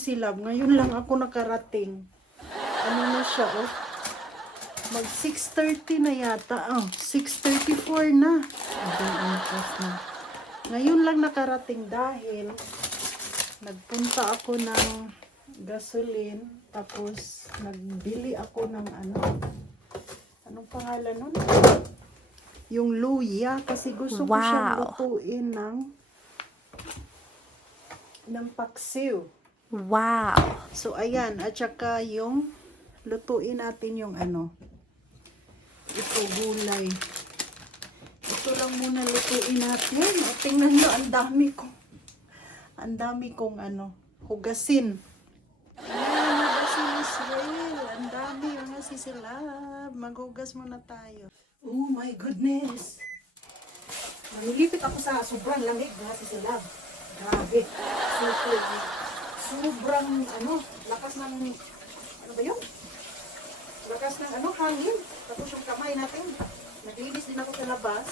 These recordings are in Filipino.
Mga sisilab. Ngayon lang ako nakarating. Ano na siya oh. Mag 6.30 na yata. Oh, 6.34 na. Na. Ngayon lang nakarating dahil nagpunta ako ng gasoline tapos nagbili ako ng ano anong pangalan nun? Yung luya kasi gusto ko siyang Wow. lutuin ng ng paksiw. Wow. So, ayan. At saka yung lutuin natin yung ano. Ito, gulay. Ito lang muna lutuin natin. O, tingnan nyo, ang dami kong, ang dami kong ano, hugasin. Ayan, hugasin Israel. Ang dami mga sisilab. Maghugas muna tayo. Oh my goodness. Namilipit ako sa sobrang lamig mga sisilab. Grabe. Super. Sobrang ano, lakas ng ano ba yun? Lakas ng ano, hangin. Tapos yung kamay natin. Naglinis din ako sa labas.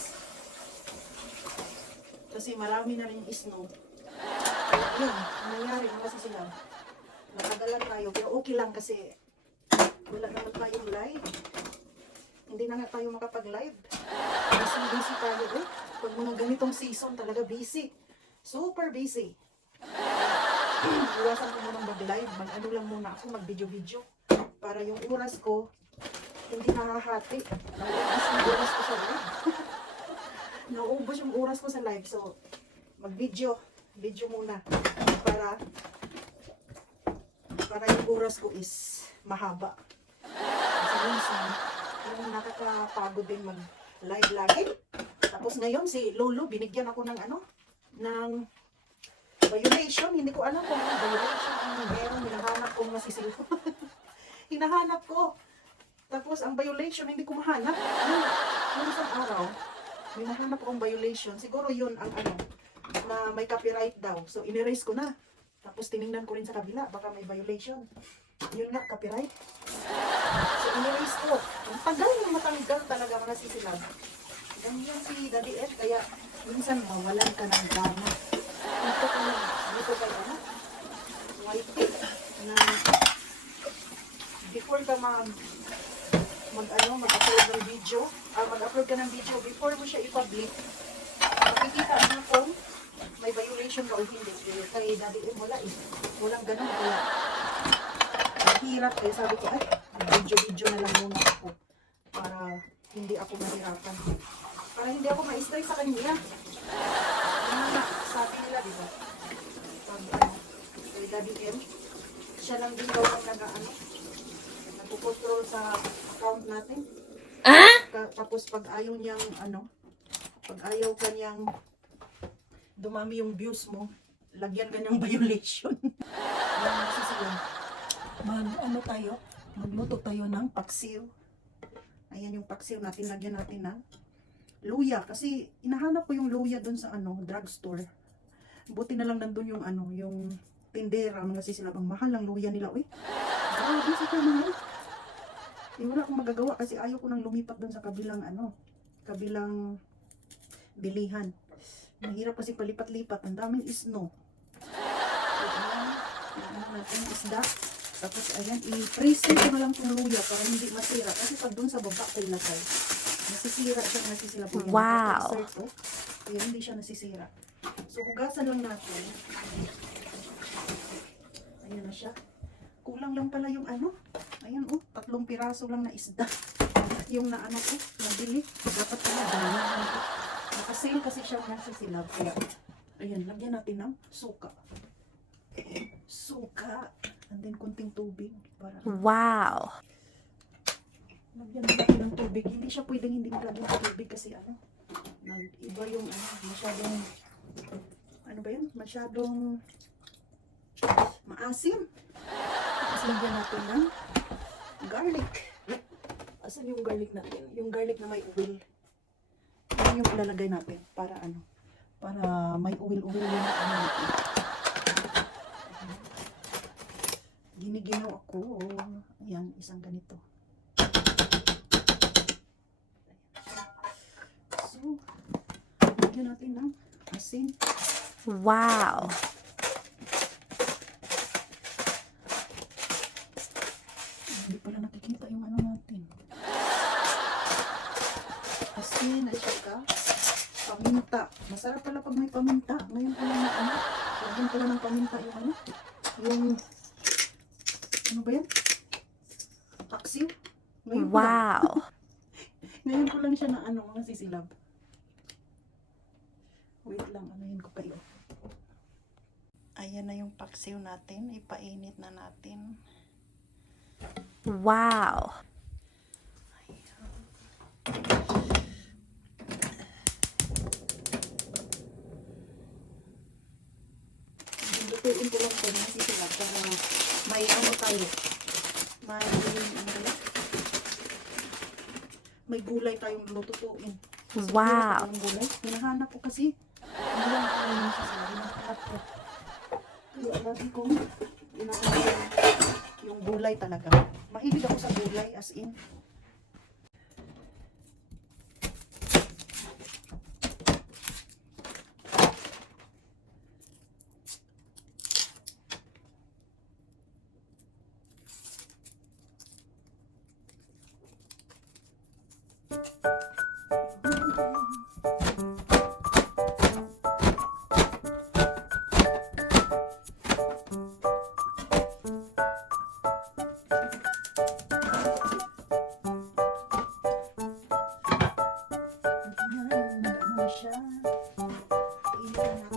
Kasi marami na rin snow. Yun, ang nangyari mga sisilab. Nakagalan tayo, pero okay lang kasi wala naman tayong live. Hindi na nga tayo makapag-live. Busy, busy tayo eh. Pag mga ganitong season, talaga busy. Super busy. Iwasan ko munang mag-live. Mag-ano lang muna ako, mag-video-video. Para yung oras ko, hindi nakahati. Naubos yung oras ko sa live. Naubos yung oras ko sa live. So, mag-video. Video muna. Para para yung oras ko is mahaba. Kasi minsan, yung nakakapagod din mag-live lagi. Tapos ngayon, si Lolo, binigyan ako ng ano, ng violation. Hindi ko alam kung anong violation ang meron. Hinahanap ko masisiyo. Hinahanap ko. Tapos ang violation, hindi ko mahanap. Yung isang araw, may nahanap akong violation. Siguro yun ang ano, na may copyright daw. So, inerase ko na. Tapos tiningnan ko rin sa kabila, baka may violation. Yun nga, copyright. So, inerase ko. Ang tagal na matanggal talaga mga sisilab. Ganyan si Daddy Ed, kaya minsan mawalan ka ng gana. Dito ka na, dito ka ano, white na before ka mag mag ano, mag-upload ng video, ah, mag-upload ka ng video, before mo siya i-public, makikita mo kung may violation ka o hindi. Eh, Kay Daddy Ed, wala eh. Walang ganun, kaya hirap kaya sabi ko, ay, video-video na lang muna ako para hindi ako mahirapan. Para hindi ako ma-stress sa kanya. Nga, sabi nila, di ba? Sabi, ano, kay Daddy M, siya lang din daw ang nag, ano, nagpo-control sa account natin. Ka- tapos pag ayaw niyang, ano, pag ayaw kanyang dumami yung views mo, lagyan ka niyang violation. Yan, masisiyan mag ano tayo, magluto tayo ng paksiw. Ayan yung paksiw natin, lagyan natin ng luya. Kasi inahanap ko yung luya doon sa ano, drugstore. Buti na lang nandun yung ano, yung tindera, mga sisilabang mahal ang luya nila. Uy, grabe sa mahal. Eh, wala akong magagawa kasi ayaw ko nang lumipat doon sa kabilang ano, kabilang bilihan. Mahirap kasi palipat-lipat. Ang daming snow. Ayan, ayan natin isda. Tapos ayan, i-freeze ko na lang itong luya para hindi masira. Kasi pag doon sa baba ko ilagay, nasisira siya, nasisira po. Wow. Kaya hindi siya nasisira. So, hugasan lang natin. Ayan na siya. Kulang lang pala yung ano. Ayan oh, tatlong piraso lang na isda. Yung na ano ko, nabili. Dapat pala dami. Nakasale kasi siya nasisilab. Kaya, ayan, lagyan natin ng suka. Suka. And then kunting tubig. Para Wow. lagyan natin ng tubig. Hindi siya pwedeng hindi lagyan ng tubig kasi ano, nag iba yung ano, masyadong ano ba yun? Masyadong maasim. Tapos lagyan natin ng garlic. Asan yung garlic natin? Yung garlic na may oil. Yan yung ilalagay natin para ano, para may oil-oil yung ano natin. Giniginaw ako. Ayan, isang ganito. So, lagyan natin ng asin. Wow! Hindi pala nakikita yung ano natin. Asin at saka paminta. Masarap pala pag may paminta. Ngayon pala na ano. Lagyan pala ng paminta yung ano. Ayan na yung paksiw natin. Ipainit na natin. Wow. Lutuin ko lang ito mga sisilab para may ano tayo. May, ano may gulay tayong lututuin. Kasi Wow. Gulay. Hinahanap ko kasi. Lang. Hinahanap ko. Lagi ko hinahanap yung, gulay talaga. Mahilig ako sa gulay as in. Ayan, 있잖아.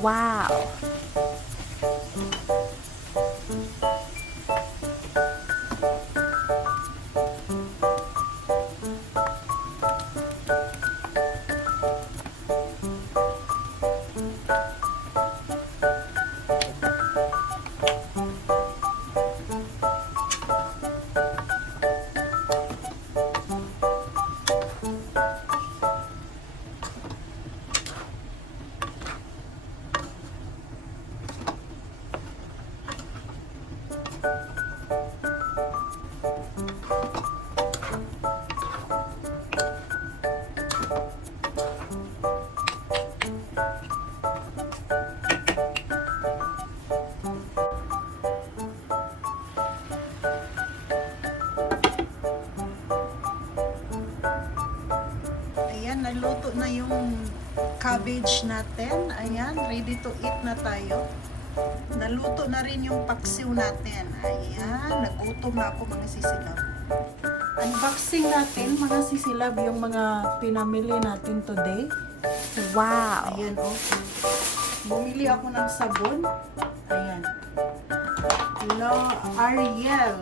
Wow. Ayan, na yung cabbage natin. Ayan, ready to eat na tayo. Naluto na rin yung paksiw natin. Ayan, nagutom na ako mga sisilab. Unboxing natin mga sisilab yung mga pinamili natin today. Wow. Ayan oh. Bumili ako ng sabon. Ayan. La Ariel.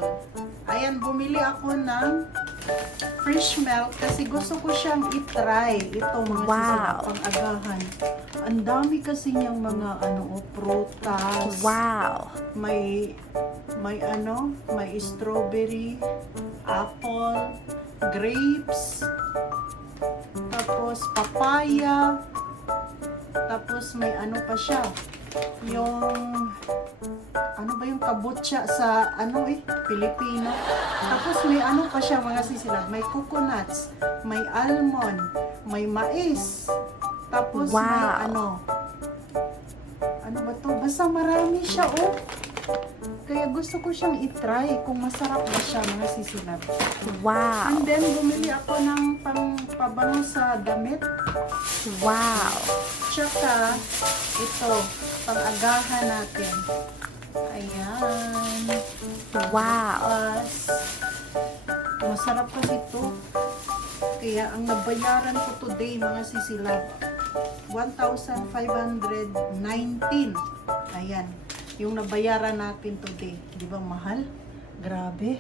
Ayan, bumili ako ng fresh milk kasi gusto ko siyang itry. Ito mga Wow. pang-agahan. Ang dami kasi niyang mga ano, oh, prutas. Wow. May may ano, may strawberry, apple, grapes, tapos papaya, tapos may ano pa siya, yung ano ba yung kabutsa sa ano eh, Pilipino. Tapos may ano pa siya mga sisilag, may coconuts, may almond, may mais. Tapos may Wow. ano, ano ba to? Basta marami siya oh. Kaya gusto ko siyang itry kung masarap ba siya mga sisilab. Wow. And then bumili ako ng pang pabango sa damit. Wow. Tsaka ito, pang-agahan natin. Ayan. Wow. Tapos, masarap kasi ito. Kaya ang nabayaran ko today mga sisilab, 1,519. Ayan. Yung nabayaran natin today. Di ba mahal? Grabe.